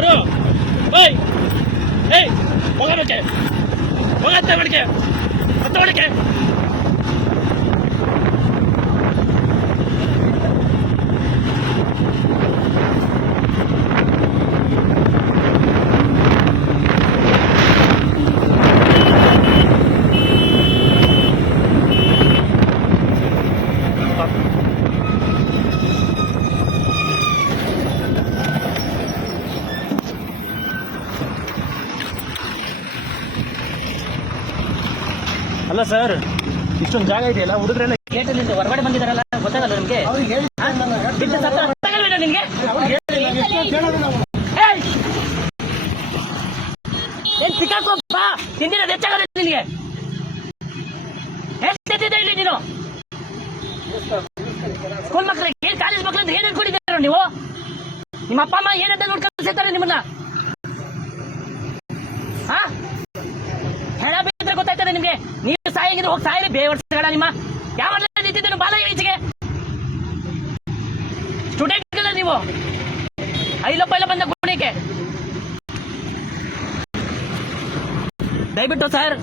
ಗುರು ಓಯ್ ಏಯ್ ಹೋಗಕ್ಕೆ ಹೋಗತ್ತೆ ಹೊಡಿಕೆ ಹತ್ತ ಹೊಡಿಕೆ ಅಲ್ಲ ಸರ್ ಇಷ್ಟೊಂದು ಜಾಗ ಇದೆಯಲ್ಲ ಹುಡುಗರೆಲ್ಲ ಗೇಟಲ್ಲಿ ಹೊರಗಡೆ ಬಂದಿದ್ದಾರಲ್ಲ ಗೊತ್ತಾಗಲ್ಲ ನಿಮ್ಗೆ ನಿಮ್ಗೆ ಏನ್ ಪಿಕಾಕೋಪ್ಪ ತಿಂದಿರೋದು ಹೆಚ್ಚಾಗಲ್ಲ ನಿನಗೆ ಹೇಳ್ತಿದ್ದೆ ಇಲ್ಲಿ ನೀನು ಸ್ಕೂಲ್ ಮಕ್ಕಳಿಗೆ ಏನ್ ಕಾಲೇಜ್ ಮಕ್ಕಳು ಅಂತ ಏನ್ ಅನ್ಕೊಂಡಿದ್ದೀರ ನೀವು ನಿಮ್ಮ ಅಪ್ಪ ಅಮ್ಮ ಏನಂತ ನೋಡ್ಕೊಂಡು ಸೇರ್ತಾರೆ ನಿಮ್ಮನ್ನ ಹೆಣ ಬಿದ್ದರೆ ಗೊತ್ತಾಯ್ತಾರೆ ನಿಮ್ಗೆ ನೀವು ಸಾಯಿಗಿದ್ರೆ ಹೋಗಿ ಸಾಯಿರಿ ಬೇವರ್ಸಗಳ ನಿಮ್ಮ ಯಾವ ನಿಂತಿದ್ದೇನೆ ಬಾಲ ಈಚೆಗೆ ಸ್ಟೂಡೆಂಟ್ಗಳ ನೀವು ಐಲಪ್ಪ ಇಲ್ಲ ಬಂದ ಗುಣಿಗೆ ದಯವಿಟ್ಟು ಸರ್